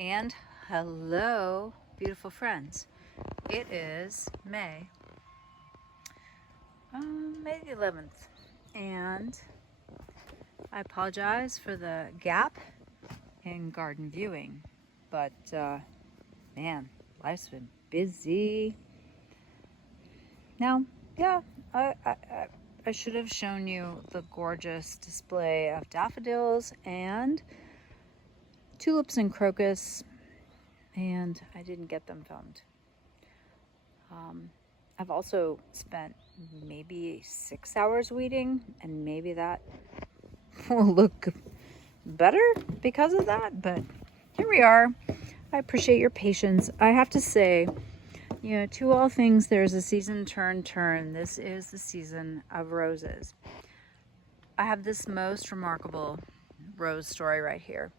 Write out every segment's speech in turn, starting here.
And hello, beautiful friends. It is May the 11th, and I apologize for the gap in garden viewing, but man, life's been busy. Now, yeah, I should have shown you the gorgeous display of daffodils and tulips and crocus, and I didn't get them filmed. I've also spent maybe 6 hours weeding, and maybe that will look better because of that, but here we are. I appreciate your patience. I have to say, to all things there's a season, turn. This is the season of roses. I have this most remarkable rose story right here.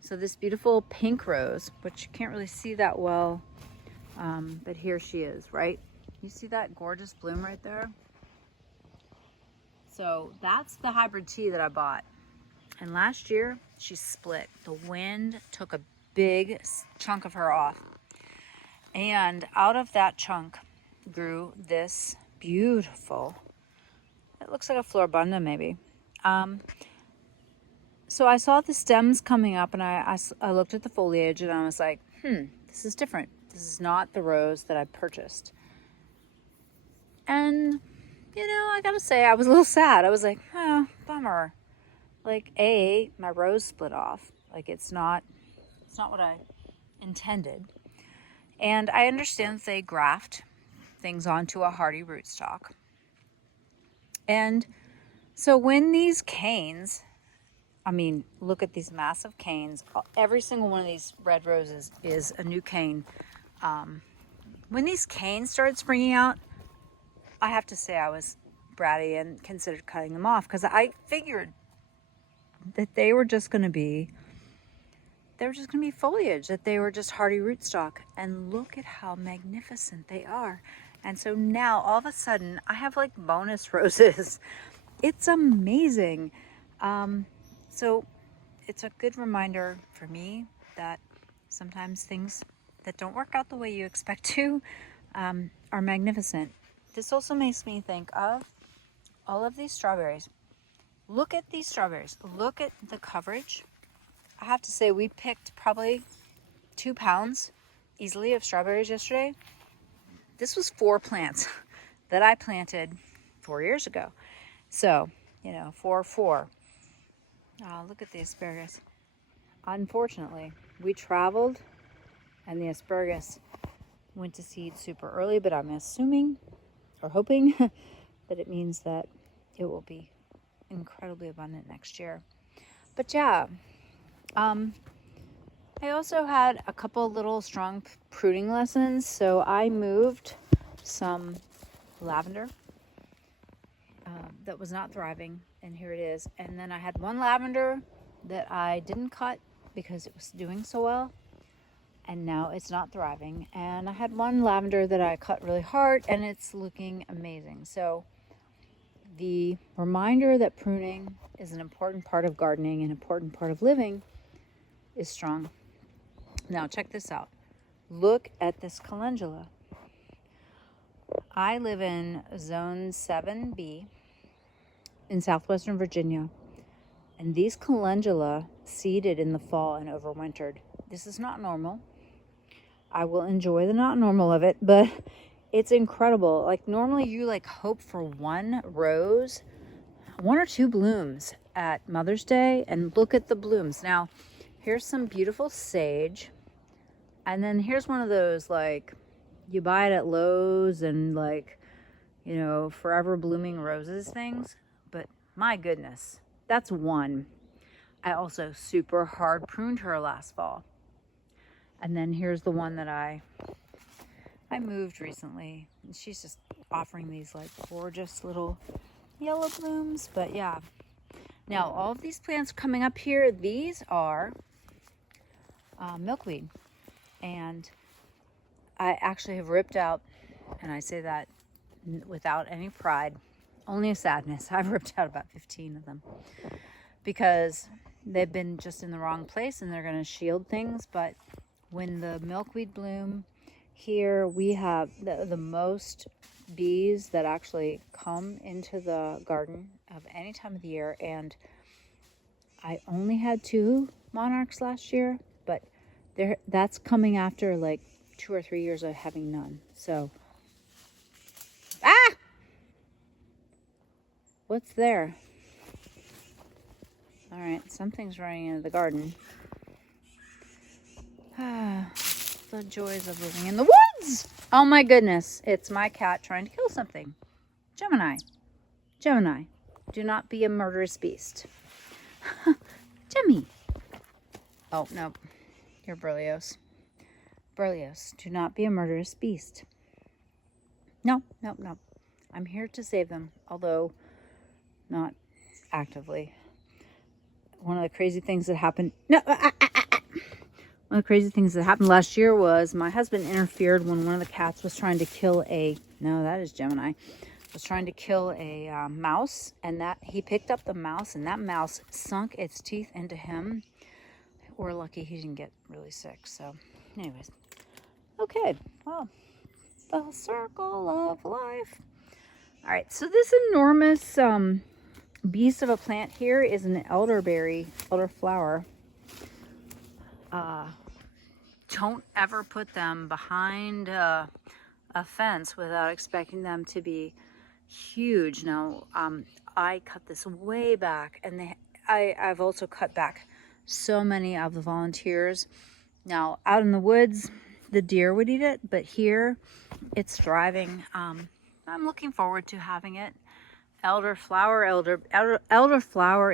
So this beautiful pink rose, which you can't really see that well, but here she is, right? You see that gorgeous bloom right there? So that's the hybrid tea that I bought. And last year, she split. The wind took a big chunk of her off. And out of that chunk grew this beautiful, it looks like a floribunda maybe. So I saw the stems coming up, and I looked at the foliage, and I was like, this is different. This is not the rose that I purchased. And, I gotta say, I was a little sad. I was like, oh, bummer. Like, my rose split off. Like, it's not what I intended. And I understand that they graft things onto a hardy rootstock. And so when these canes, look at these massive canes. Every single one of these red roses is a new cane. When these canes started springing out, I have to say I was bratty and considered cutting them off, because I figured that they were just going to be foliage, that they were just hardy rootstock. And look at how magnificent they are. And so now all of a sudden I have like bonus roses. It's amazing. So it's a good reminder for me that sometimes things that don't work out the way you expect to are magnificent. This also makes me think of all of these strawberries. Look at these strawberries. Look at the coverage. I have to say, we picked probably 2 pounds easily of strawberries yesterday. This was 4 plants that I planted 4 years ago. So, 4. Look at the asparagus. Unfortunately, we traveled and the asparagus went to seed super early, but I'm assuming or hoping that it means that it will be incredibly abundant next year. But yeah, I also had a couple little strong pruning lessons. So I moved some lavender that was not thriving, and here it is. And then I had one lavender that I didn't cut because it was doing so well, and now it's not thriving. And I had one lavender that I cut really hard, and it's looking amazing. So the reminder that pruning is an important part of gardening, an important part of living, is strong. Now check this out. Look at this calendula. I live in zone 7B in southwestern Virginia, and these calendula seeded in the fall and overwintered. This is not normal. I will enjoy the not normal of it, but it's incredible. Like, normally you hope for one rose, 1 or 2 blooms at Mother's Day, and look at the blooms. Now, here's some beautiful sage, and then here's one of those, you buy it at Lowe's and forever blooming roses things. But my goodness, that's one. I also super hard pruned her last fall. And then here's the one that I moved recently, and she's just offering these gorgeous little yellow blooms. But yeah, now all of these plants coming up here, these are milkweed, and I actually have ripped out, and I say that without any pride, only a sadness. I've ripped out about 15 of them because they've been just in the wrong place, and they're going to shield things. But when the milkweed bloom, here we have the most bees that actually come into the garden of any time of the year. And I only had 2 monarchs last year, but that's coming after like 2 or 3 years of having none. So, what's there? All right, something's running into the garden. The joys of living in the woods. Oh my goodness, it's my cat trying to kill something. Gemini, do not be a murderous beast. Jemmy. Oh, no, you're Berlioz. Berlioz, do not be a murderous beast. No. I'm here to save them, although not actively. One of the crazy things that happened... One of the crazy things that happened last year was my husband interfered when one of the cats was trying to kill a... No, that is Gemini. Was trying to kill a mouse, and that he picked up the mouse, and that mouse sunk its teeth into him. We're lucky he didn't get really sick. So, anyways. Okay, well, the circle of life. All right, so this enormous beast of a plant here is an elderberry, elderflower. Don't ever put them behind a fence without expecting them to be huge. Now, I cut this way back, and I've also cut back so many of the volunteers. Now, out in the woods, the deer would eat it, but here it's thriving. I'm looking forward to having it. Elderflower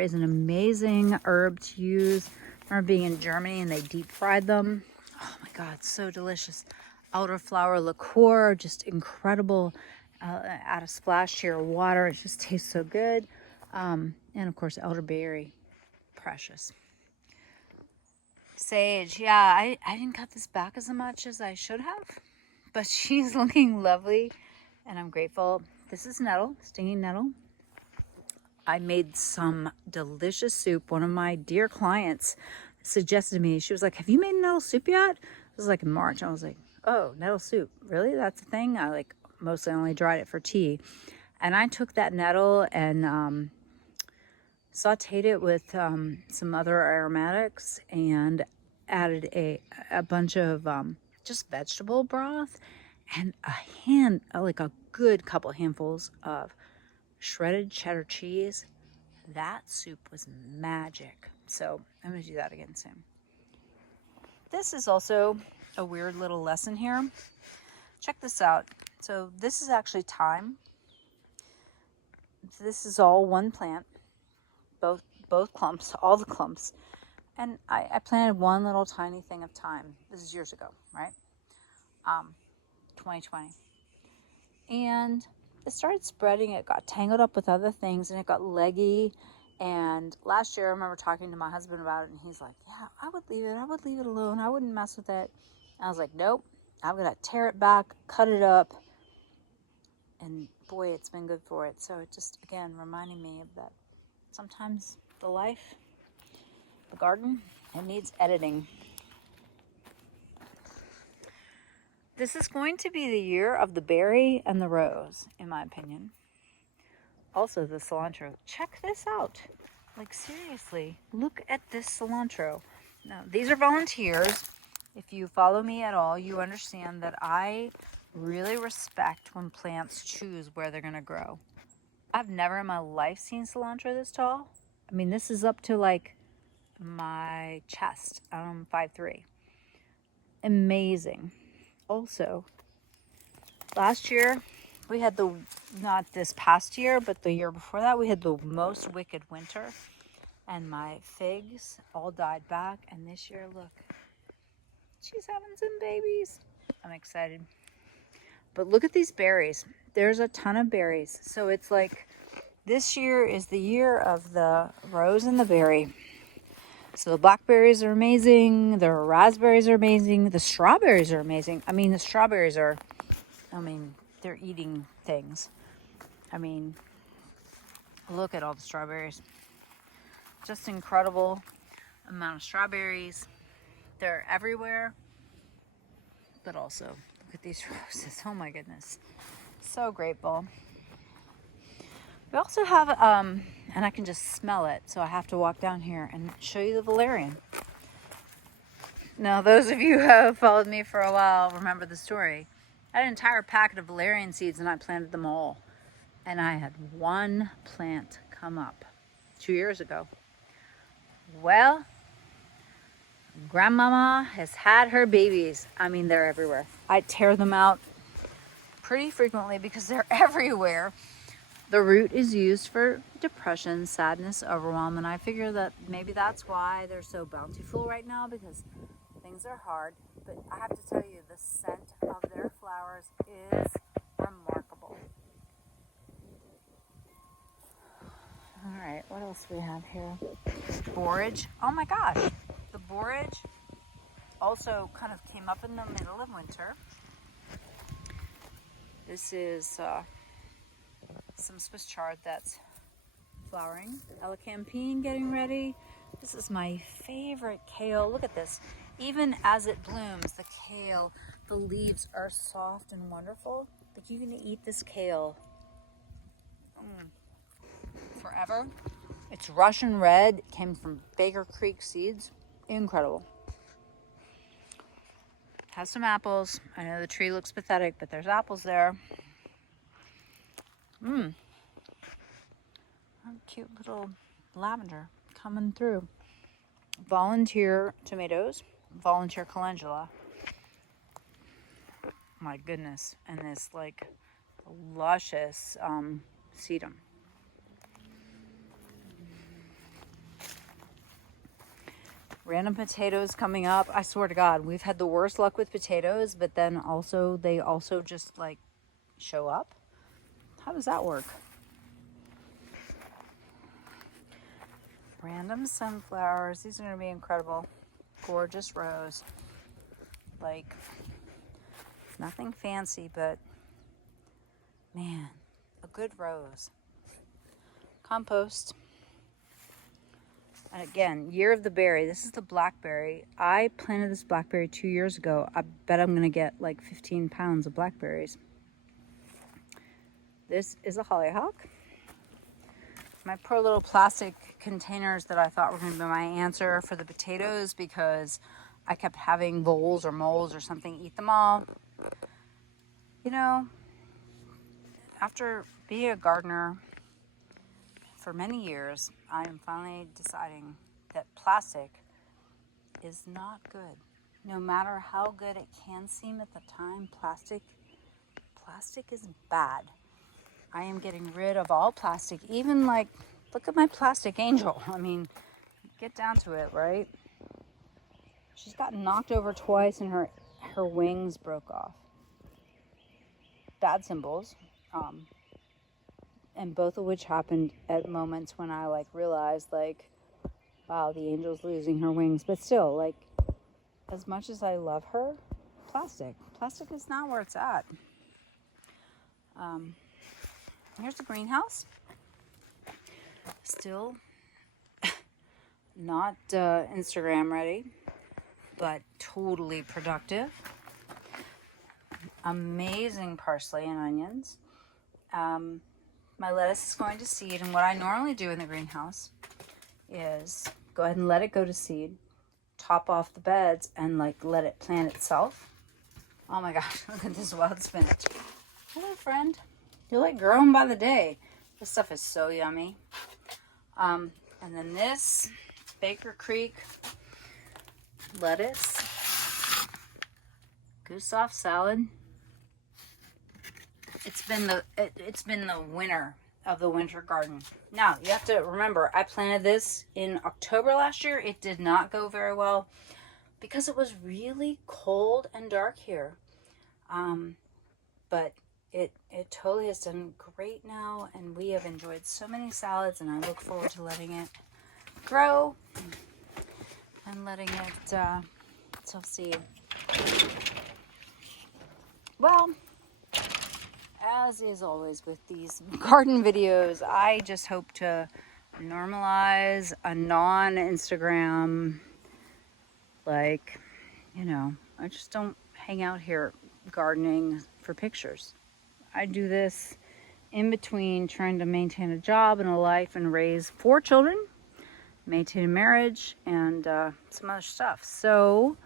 is an amazing herb to use. I remember being in Germany and they deep fried them. Oh my God, so delicious. Elderflower liqueur, just incredible. Add a splash to your water. It just tastes so good. And of course, elderberry, precious. Sage, yeah, I didn't cut this back as much as I should have, but she's looking lovely and I'm grateful. This is nettle, stinging nettle. I made some delicious soup. One of my dear clients suggested to me, she was like, have you made nettle soup yet? This was like in March. I was like, oh, nettle soup, really? That's a thing? I like mostly only dried it for tea. And I took that nettle and sauteed it with some other aromatics and added a bunch of just vegetable broth and like a good couple handfuls of shredded cheddar cheese. That soup was magic. So I'm going to do that again soon. This is also a weird little lesson here. Check this out. So this is actually thyme. This is all one plant, both clumps, all the clumps. And I planted one little tiny thing of thyme. This is years ago, right? 2020. And it started spreading. It got tangled up with other things and it got leggy. And last year I remember talking to my husband about it and he's like, yeah, I would leave it alone. I wouldn't mess with it. And I was like, nope, I'm going to tear it back, cut it up. And boy, it's been good for it. So it just, again, reminding me of that. Sometimes the garden, it needs editing. This is going to be the year of the berry and the rose, in my opinion. Also the cilantro. Check this out. Like seriously, look at this cilantro. Now, these are volunteers. If you follow me at all, you understand that I really respect when plants choose where they're going to grow. I've never in my life seen cilantro this tall. I mean, this is up to like my chest. I'm 5'3". Amazing. Also, last year we had not this past year, but the year before that, we had the most wicked winter. And my figs all died back. And this year, look, she's having some babies. I'm excited. But look at these berries. There's a ton of berries. So it's like this year is the year of the rose and the berry. So the blackberries are amazing. The raspberries are amazing. The strawberries are amazing. I mean, they're eating things. I mean, look at all the strawberries. Just incredible amount of strawberries. They're everywhere. but also look at these roses. Oh my goodness. So grateful. We also have, and I can just smell it, so I have to walk down here and show you the valerian. Now, those of you who have followed me for a while remember the story. I had an entire packet of valerian seeds and I planted them all. And I had one plant come up 2 years ago. Well, Grandmama has had her babies. I mean, they're everywhere. I tear them out pretty frequently because they're everywhere. The root is used for depression, sadness, overwhelm, and I figure that maybe that's why they're so bountiful right now, because things are hard. But I have to tell you, the scent of their flowers is remarkable. All right, what else do we have here? Borage. Oh my gosh, the borage also kind of came up in the middle of winter. This is some Swiss chard that's flowering. Elecampane getting ready. This is my favorite kale. Look at this. Even as it blooms, the kale, the leaves are soft and wonderful. Like, you can eat this kale forever. It's Russian red. It came from Baker Creek seeds. Incredible. Has some apples. I know the tree looks pathetic, but there's apples there. Cute little lavender coming through. Volunteer tomatoes. Volunteer calendula. My goodness. And this like luscious sedum. Random potatoes coming up. I swear to God, we've had the worst luck with potatoes, but then also they also just like show up. How does that work? Random sunflowers. These are going to be incredible. Gorgeous rose. Like, nothing fancy, but man, a good rose. Compost. And again, year of the berry. This is the blackberry. I planted this blackberry 2 years ago. I bet I'm going to get like 15 pounds of blackberries. This is a hollyhock. My poor little plastic containers that I thought were going to be my answer for the potatoes, because I kept having voles or moles or something eat them all. You know, after being a gardener for many years, I am finally deciding that plastic is not good. No matter how good it can seem at the time, plastic is bad. I am getting rid of all plastic. Even like, look at my plastic angel. I mean, get down to it, right? She's gotten knocked over twice and her wings broke off. Bad symbols. And both of which happened at moments when I like realized like, wow, the angel's losing her wings. But still, like, as much as I love her, plastic is not where it's at. Here's the greenhouse. Still not Instagram ready, but totally productive. Amazing parsley and onions. My lettuce is going to seed, and what I normally do in the greenhouse is go ahead and let it go to seed, top off the beds, and like let it plant itself. Oh my gosh, look at this wild spinach. Hello, friend. You're like growing by the day. This stuff is so yummy. And then this Baker Creek lettuce, good soft salad. It's been the winner of the winter garden. Now you have to remember, I planted this in October last year. It did not go very well because it was really cold and dark here. But it totally has done great now, and we have enjoyed so many salads, and I look forward to letting it grow and letting it self-seed. Well, as is always with these garden videos, I just hope to normalize a non-Instagram, like, you know, I just don't hang out here gardening for pictures. I do this in between trying to maintain a job and a life and raise 4 children, maintain a marriage, and some other stuff. So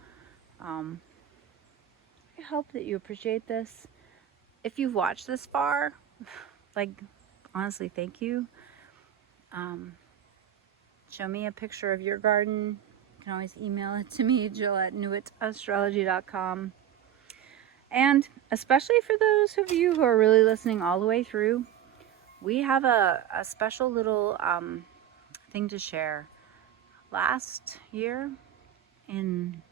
I hope that you appreciate this. If you've watched this far, like, honestly, thank you. Show me a picture of your garden. You can always email it to me, jill@newittastrology.com. And especially for those of you who are really listening all the way through, we have a special little thing to share. Last year in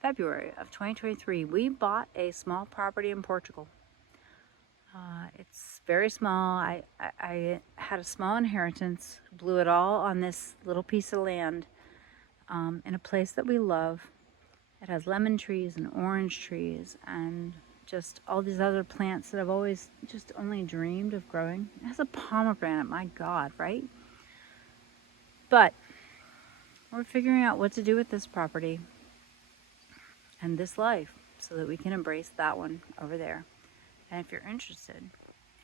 February of 2023, we bought a small property in Portugal. It's very small. I had a small inheritance, blew it all on this little piece of land in a place that we love. It has lemon trees and orange trees and just all these other plants that I've always just only dreamed of growing. It has a pomegranate, my God, right? But we're figuring out what to do with this property and this life so that we can embrace that one over there. And if you're interested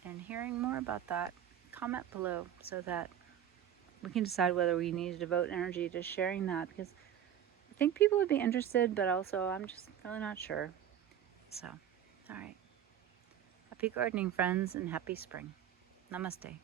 in hearing more about that, comment below so that we can decide whether we need to devote energy to sharing that, because I think people would be interested, but also I'm just really not sure. So, all right. Happy gardening, friends, and happy spring. Namaste.